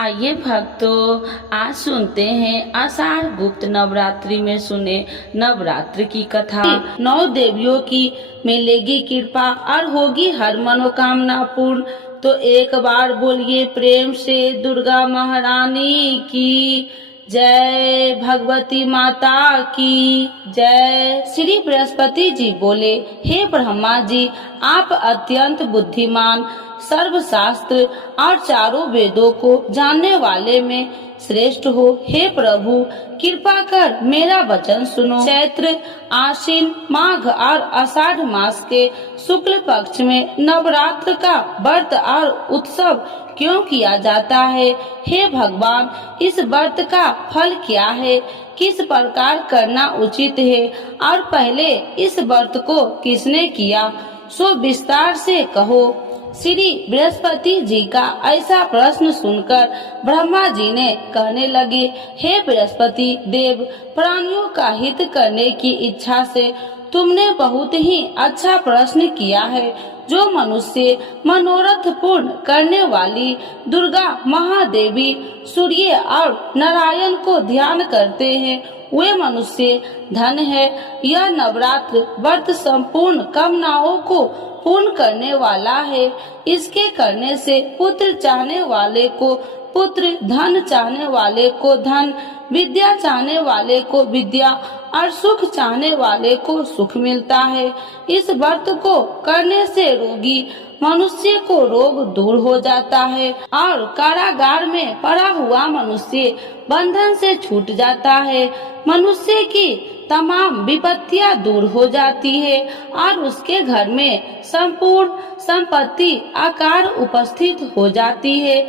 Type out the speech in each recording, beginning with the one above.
आइए भक्तों, आज सुनते हैं आषाढ़ गुप्त नवरात्रि में सुने नवरात्र की कथा। 9 देवियों की मिलेगी कृपा और होगी हर मनोकामना पूर्ण। तो एक बार बोलिए प्रेम से दुर्गा महारानी की जय, भगवती माता की जय। श्री बृहस्पति जी बोले, हे ब्रह्मा जी, आप अत्यंत बुद्धिमान, सर्वशास्त्र और चारों वेदों को जानने वाले में श्रेष्ठ हो। हे प्रभु, कृपा कर मेरा वचन सुनो। चैत्र, आश्विन, माघ और आषाढ़ मास के शुक्ल पक्ष में नवरात्र का व्रत और उत्सव क्यों किया जाता है? हे भगवान, इस व्रत का फल क्या है? किस प्रकार करना उचित है? और पहले इस व्रत को किसने किया, सो विस्तार से कहो। श्री बृहस्पति जी का ऐसा प्रश्न सुनकर ब्रह्मा जी ने कहने लगे, हे बृहस्पति देव, प्राणियों का हित करने की इच्छा से तुमने बहुत ही अच्छा प्रश्न किया है। जो मनुष्य मनोरथ पूर्ण करने वाली दुर्गा महादेवी, सूर्य और नारायण को ध्यान करते हैं, वे मनुष्य धन है। यह नवरात्र व्रत संपूर्ण कामनाओं को पूर्ण करने वाला है। इसके करने से पुत्र चाहने वाले को पुत्र, धन चाहने वाले को धन, विद्या चाहने वाले को विद्या और सुख चाहने वाले को सुख मिलता है। इस व्रत को करने से रोगी मनुष्य को रोग दूर हो जाता है और कारागार में पड़ा हुआ मनुष्य बंधन से छूट जाता है। मनुष्य की तमाम विपत्तियां दूर हो जाती है और उसके घर में संपूर्ण संपत्ति आकार उपस्थित हो जाती है।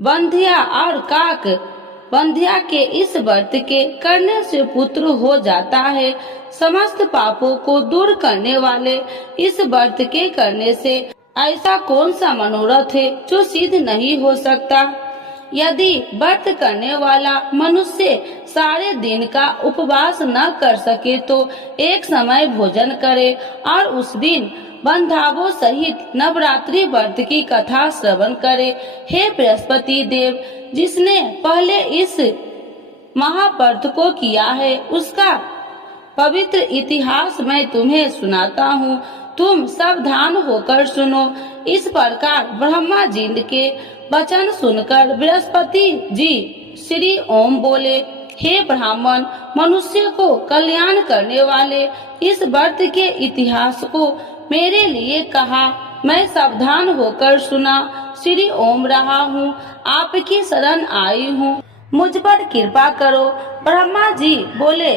बंधिया और काक बंधिया के इस व्रत के करने से पुत्र हो जाता है। समस्त पापों को दूर करने वाले इस व्रत के करने से ऐसा कौन सा मनोरथ है जो सिद्ध नहीं हो सकता? यदि व्रत करने वाला मनुष्य सारे दिन का उपवास न कर सके तो एक समय भोजन करे और उस दिन बंधावों सहित नवरात्रि व्रत की कथा श्रवण करे। हे बृहस्पति देव, जिसने पहले इस महाव्रत को किया है, उसका पवित्र इतिहास मैं तुम्हें सुनाता हूँ। तुम सावधान होकर सुनो। इस प्रकार ब्रह्मा जी के वचन सुनकर बृहस्पति जी श्री ओम बोले, हे ब्राह्मण, मनुष्य को कल्याण करने वाले इस व्रत के इतिहास को मेरे लिए कहा। मैं सावधान होकर सुना। श्री ओम रहा हूँ, आपकी शरण आई हूँ, मुझ पर कृपा करो। ब्रह्मा जी बोले,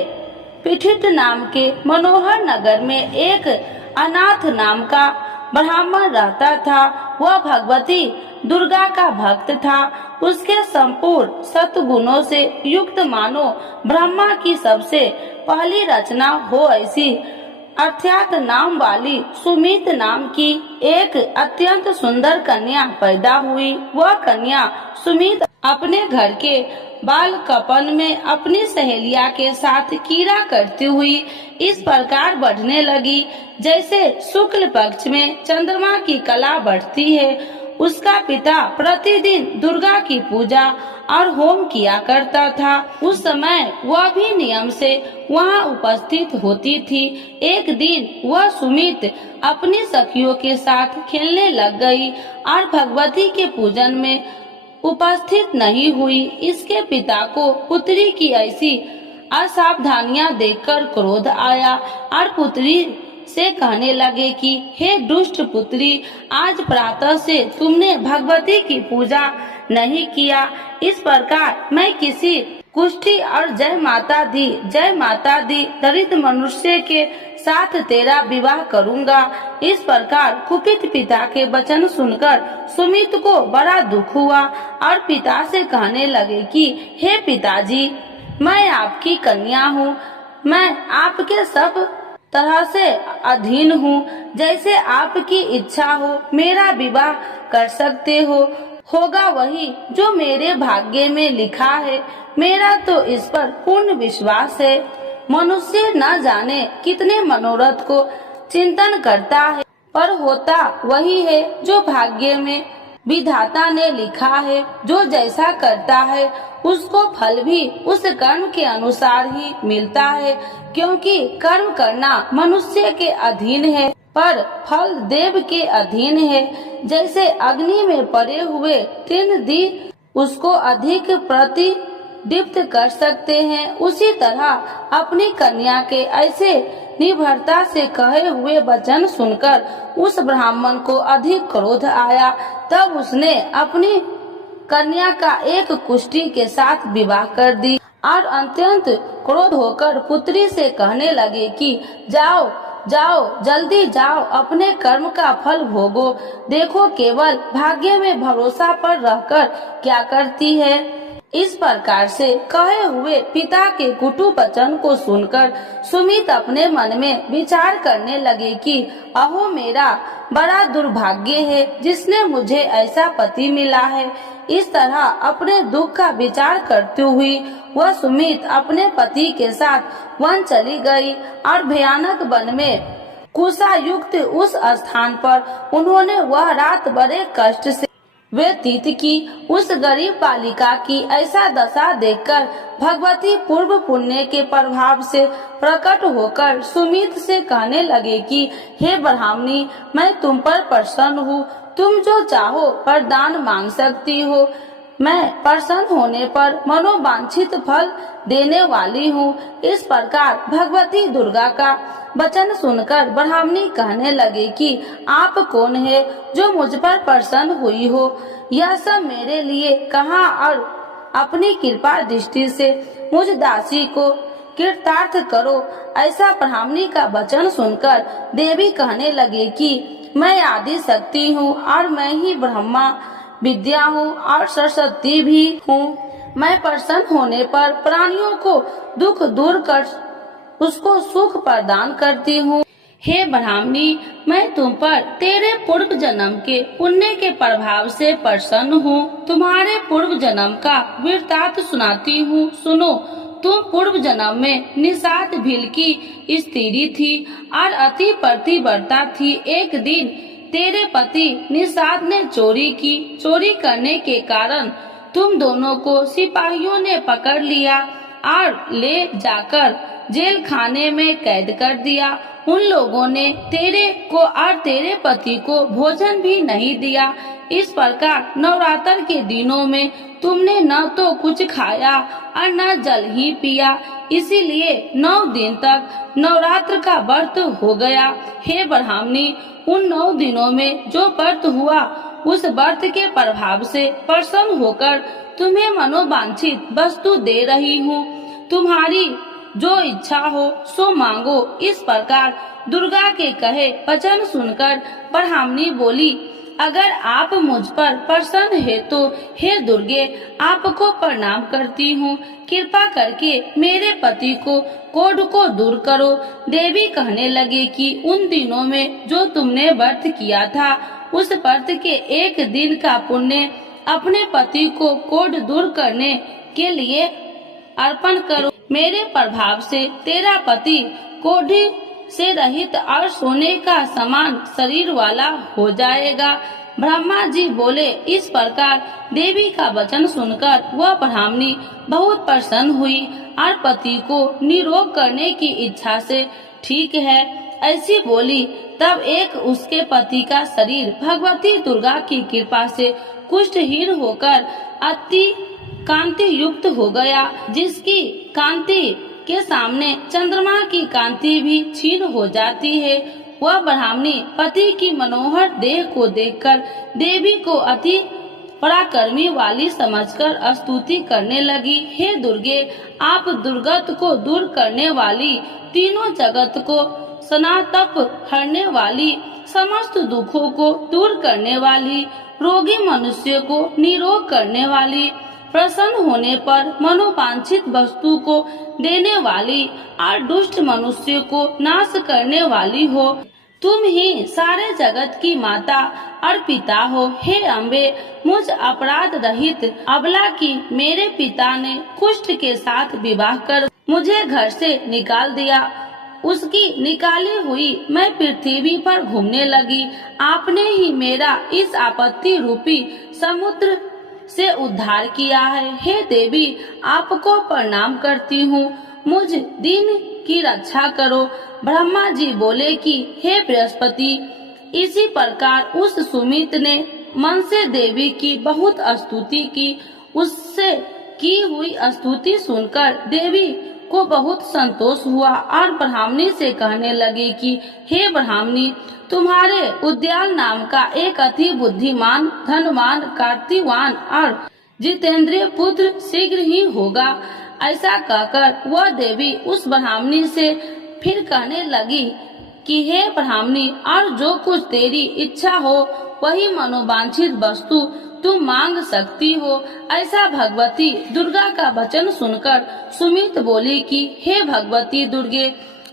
पीठित नाम के मनोहर नगर में एक अनाथ नाम का ब्राह्मण रहता था। वह भगवती दुर्गा का भक्त था। उसके संपूर्ण सत्गुणों से युक्त मानो ब्रह्मा की सबसे पहली रचना हो ऐसी अर्थात नाम वाली सुमित नाम की एक अत्यंत सुंदर कन्या पैदा हुई। वह कन्या सुमित अपने घर के बालकपन में अपनी सहेलिया के साथ कीड़ा करती हुई इस प्रकार बढ़ने लगी जैसे शुक्ल पक्ष में चंद्रमा की कला बढ़ती है। उसका पिता प्रतिदिन दुर्गा की पूजा और होम किया करता था। उस समय वह भी नियम से वहाँ उपस्थित होती थी। एक दिन वह सुमित अपनी सखियों के साथ खेलने लग गई और भगवती के पूजन में उपस्थित नहीं हुई। इसके पिता को पुत्री की ऐसी असावधानियां देखकर क्रोध आया और पुत्री से कहने लगे कि हे दुष्ट पुत्री, आज प्रातः से तुमने भगवती की पूजा नहीं किया। इस प्रकार मैं किसी कुष्ठी और जय माता दी दरिद्र मनुष्य के साथ तेरा विवाह करूंगा। इस प्रकार कुपित पिता के वचन सुनकर सुमित को बड़ा दुख हुआ और पिता से कहने लगे कि हे पिताजी, मैं आपकी कन्या हूँ, मैं आपके सब तरह से अधीन हूँ। जैसे आपकी इच्छा हो मेरा विवाह कर सकते हो। होगा वही जो मेरे भाग्य में लिखा है। मेरा तो इस पर पूर्ण विश्वास है। मनुष्य न जाने कितने मनोरथ को चिंतन करता है, पर होता वही है जो भाग्य में विधाता ने लिखा है, जो जैसा करता है उसको फल भी उस कर्म के अनुसार ही मिलता है, क्योंकि कर्म करना मनुष्य के अधीन है पर फल देव के अधीन है। जैसे अग्नि में पड़े हुए तीन दी उसको अधिक प्रतिदीप्त कर सकते हैं, उसी तरह अपनी कन्या के ऐसे निर्भरता से कहे हुए वचन सुनकर उस ब्राह्मण को अधिक क्रोध आया। तब उसने अपनी कन्या का एक कुष्ठी के साथ विवाह कर दी और अत्यंत क्रोध होकर पुत्री से कहने लगे कि जाओ जाओ, जल्दी जाओ, अपने कर्म का फल भोगो। देखो केवल भाग्य में भरोसा पर रहकर क्या करती है। इस प्रकार से कहे हुए पिता के कुटु वचन को सुनकर सुमित अपने मन में विचार करने लगे कि अहो, मेरा बड़ा दुर्भाग्य है जिसने मुझे ऐसा पति मिला है। इस तरह अपने दुख का विचार करती हुई वह सुमित अपने पति के साथ वन चली गई और भयानक वन में कुशा युक्त उस स्थान पर उन्होंने वह रात बड़े कष्ट से व्यतीत की। उस गरीब बालिका की ऐसा दशा देखकर भगवती पूर्व पुण्य के प्रभाव से प्रकट होकर सुमित से कहने लगे कि हे ब्राह्मणी, मैं तुम पर प्रसन्न हूँ, तुम जो चाहो वरदान मांग सकती हो। मैं प्रसन्न होने पर मनोवांछित फल देने वाली हूँ। इस प्रकार भगवती दुर्गा का वचन सुनकर ब्राह्मणी कहने लगे कि आप कौन है जो मुझ पर प्रसन्न हुई हो। यह सब मेरे लिए कहा और अपनी कृपा दृष्टि से मुझ दासी को कृतार्थ करो। ऐसा ब्राह्मणी का वचन सुनकर देवी कहने लगे कि मैं आदि शक्ति हूँ और मैं ही ब्रह्मा विद्या हूँ और सरस्वती भी हूँ। मैं प्रसन्न होने पर प्राणियों को दुख दूर कर उसको सुख प्रदान करती हूँ। हे ब्राह्मणी, मैं तुम पर तेरे पूर्व जन्म के पुण्य के प्रभाव से प्रसन्न हूँ। तुम्हारे पूर्व जन्म का वृत्तांत सुनाती हूँ, सुनो। तुम पूर्व जन्म में निषाद भील की स्त्री थी और अति पतिव्रता थी। एक दिन तेरे पति निषाद ने चोरी की। चोरी करने के कारण तुम दोनों को सिपाहियों ने पकड़ लिया और ले जाकर जेल खाने में कैद कर दिया। उन लोगों ने तेरे को और तेरे पति को भोजन भी नहीं दिया। इस प्रकार नवरात्र के दिनों में तुमने न तो कुछ खाया और न जल ही पिया, इसीलिए 9 दिन तक नवरात्र का व्रत हो गया। हे ब्राह्मणी, उन 9 दिनों में जो व्रत हुआ उस व्रत के प्रभाव से प्रसन्न होकर तुम्हें मनोवांछित वस्तु दे रही हूँ। तुम्हारी जो इच्छा हो सो मांगो। इस प्रकार दुर्गा के कहे वचन सुनकर ब्राह्मणी बोली, अगर आप मुझ पर प्रसन्न है तो हे दुर्गे, आपको प्रणाम करती हूँ। कृपा करके मेरे पति को कोढ़ को दूर करो। देवी कहने लगे कि उन दिनों में जो तुमने व्रत किया था उस व्रत के एक दिन का पुण्य अपने पति को कोढ़ दूर करने के लिए अर्पण करो। मेरे प्रभाव से तेरा पति कोढ़ी से रहित और सोने का समान शरीर वाला हो जाएगा। ब्रह्मा जी बोले। इस प्रकार देवी का वचन सुनकर वह ब्राह्मणी बहुत प्रसन्न हुई और पति को निरोग करने की इच्छा से ठीक है ऐसी बोली। तब एक उसके पति का शरीर भगवती दुर्गा की कृपा से कुष्ठहीन होकर अति कांति युक्त हो गया, जिसकी कांति के सामने चंद्रमा की कांति भी क्षीण हो जाती है। वह ब्राह्मणी पति की मनोहर देह को देखकर देवी को अति पराक्रमी वाली समझकर स्तुति करने लगी। हे दुर्गे, आप दुर्गत को दूर करने वाली, तीनों जगत को सनातप हरने वाली, समस्त दुखों को दूर करने वाली, रोगी मनुष्य को निरोग करने वाली, प्रसन्न होने पर मनोवांछित वस्तु को देने वाली और दुष्ट मनुष्य को नाश करने वाली हो। तुम ही सारे जगत की माता और पिता हो। हे अम्बे, मुझ अपराध रहित अबला की मेरे पिता ने कुष्ठ के साथ विवाह कर मुझे घर से निकाल दिया। उसकी निकाली हुई मैं पृथ्वी पर घूमने लगी। आपने ही मेरा इस आपत्ति रूपी समुद्र से उद्धार किया है। हे देवी, आपको प्रणाम करती हूँ, मुझ दिन की रक्षा करो। ब्रह्मा जी बोले कि हे बृहस्पति, इसी प्रकार उस सुमित ने मन से देवी की बहुत स्तुति की। उससे की हुई स्तुति सुनकर देवी को बहुत संतोष हुआ और ब्राह्मणी से कहने लगी कि हे ब्राह्मणी, तुम्हारे उद्याल नाम का एक अति बुद्धिमान, धनवान, कार्तिवान और जितेंद्रिय पुत्र शीघ्र ही होगा। ऐसा कहकर वह देवी उस ब्राह्मणी से फिर कहने लगी कि हे ब्राह्मणी, और जो कुछ तेरी इच्छा हो वही मनोवांछित वस्तु तुम मांग सकती हो। ऐसा भगवती दुर्गा का वचन सुनकर सुमित बोली कि हे भगवती दुर्गे,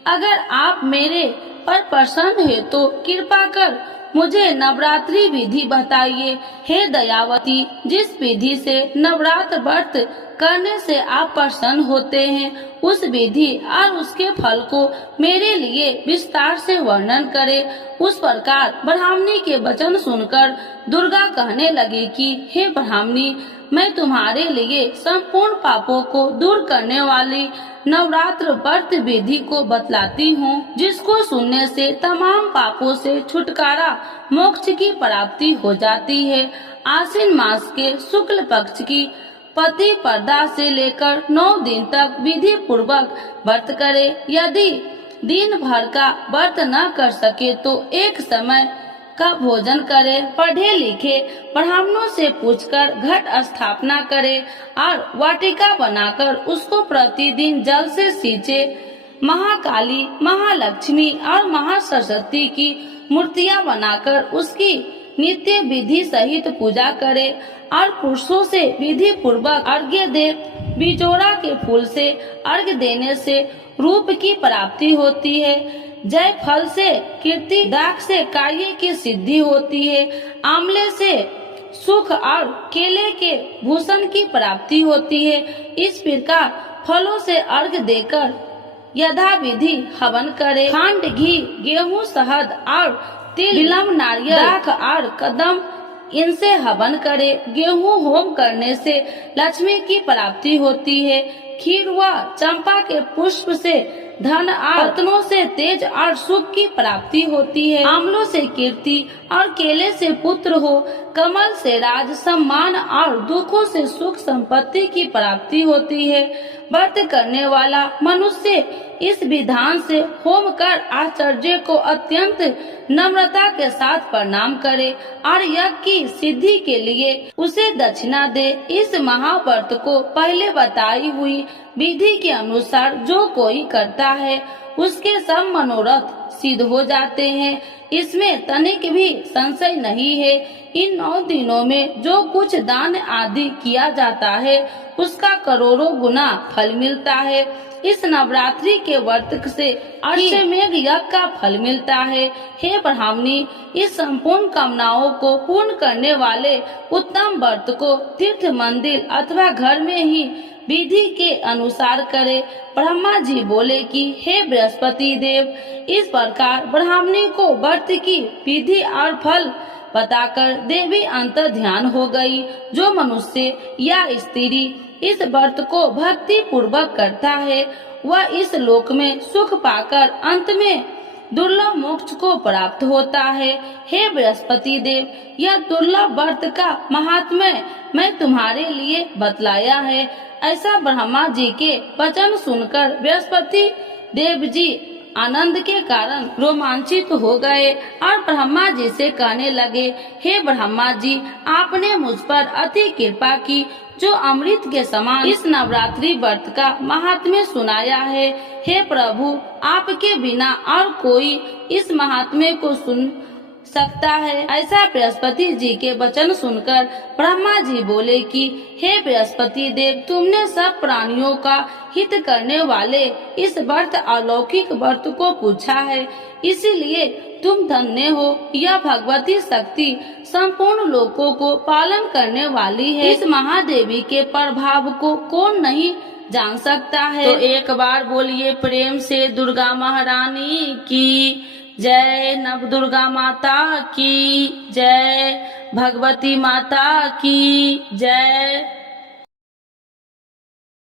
अगर आप मेरे पर प्रसन्न है तो कृपा कर मुझे नवरात्रि विधि बताइए। हे दयावती, जिस विधि से नवरात्र व्रत करने से आप प्रसन्न होते हैं, उस विधि और उसके फल को मेरे लिए विस्तार से वर्णन करें। उस प्रकार ब्राह्मणी के वचन सुनकर दुर्गा कहने लगी कि हे ब्राह्मणी, मैं तुम्हारे लिए संपूर्ण पापों को दूर करने वाली नवरात्र व्रत विधि को बतलाती हूँ, जिसको सुनने से तमाम पापों से छुटकारा, मोक्ष की प्राप्ति हो जाती है। आश्विन मास के शुक्ल पक्ष की प्रतिपदा से लेकर 9 दिन तक विधि पूर्वक व्रत करे। यदि दिन भर का व्रत न कर सके तो एक समय का भोजन करे। पढ़े लिखे ब्राह्मणों से पूछकर घट स्थापना करे और वाटिका बनाकर उसको प्रतिदिन जल से सींचे। महाकाली, महालक्ष्मी और महासरस्वती की मूर्तियां बनाकर उसकी नित्य विधि सहित पूजा करे और पुरुषों से विधि पूर्वक अर्घ्य दे। बिजोड़ा के फूल से अर्घ्य देने से रूप की प्राप्ति होती है। जय फल से कीर्ति, दाख से कार्य की सिद्धि होती है। आंवले से सुख और केले के भूषण की प्राप्ति होती है। इस प्रकार फलों से अर्घ्य देकर यथा विधि हवन करे। खंड, घी, गेहूं, शहद और तिल, बिल्व, नारियल, दाख और कदम, इनसे हवन करे। गेहूं होम करने से लक्ष्मी की प्राप्ति होती है। खीर व चंपा के पुष्प से धन और रत्नों से तेज और सुख की प्राप्ति होती है। आंवलों से कीर्ति और केले से पुत्र हो। कमल से राज, सम्मान और दुखों से सुख संपत्ति की प्राप्ति होती है। व्रत करने वाला मनुष्य इस विधान से होम कर आचार्य को अत्यंत नम्रता के साथ प्रणाम करे और यज्ञ की सिद्धि के लिए उसे दक्षिणा दे। इस महाव्रत को पहले बताई हुई विधि के अनुसार जो कोई करता है उसके सब मनोरथ सिद्ध हो जाते हैं। इसमें तनिक भी संशय नहीं है। इन 9 दिनों में जो कुछ दान आदि किया जाता है उसका करोड़ों गुना फल मिलता है। इस नवरात्रि के व्रत से अश्वमेध यज्ञ का फल मिलता है। हे ब्राह्मणी, इस संपूर्ण कामनाओं को पूर्ण करने वाले उत्तम व्रत को तीर्थ, मंदिर अथवा घर में ही विधि के अनुसार करे। ब्रह्मा जी बोले कि हे बृहस्पति देव, इस प्रकार ब्राह्मणी को व्रत की विधि और फल बताकर देवी अंतर ध्यान हो गई। जो मनुष्य या स्त्री इस व्रत को भक्ति पूर्वक करता है वह इस लोक में सुख पाकर अंत में दुर्लभ मोक्ष को प्राप्त होता है। हे बृहस्पति देव, यह दुर्लभ व्रत का महात्म्य मैं तुम्हारे लिए बतलाया है। ऐसा ब्रह्मा जी के वचन सुनकर बृहस्पति देव जी आनंद के कारण रोमांचित हो गए और ब्रह्मा जी से कहने लगे, हे ब्रह्मा जी, आपने मुझ पर अति कृपा की जो अमृत के समान इस नवरात्रि व्रत का महात्म्य सुनाया है। हे प्रभु, आपके बिना और कोई इस महात्म्य को सुन सकता है। ऐसा बृहस्पति जी के वचन सुनकर ब्रह्मा जी बोले कि हे बृहस्पति देव, तुमने सब प्राणियों का हित करने वाले इस व्रत अलौकिक व्रत को पूछा है, इसीलिए तुम धन्य हो। यह भगवती शक्ति संपूर्ण लोकों को पालन करने वाली है। इस महादेवी के प्रभाव को कौन नहीं जान सकता है। तो एक बार बोलिए प्रेम से दुर्गा महारानी की जय, नव दुर्गा माता की जय, भगवती माता की जय।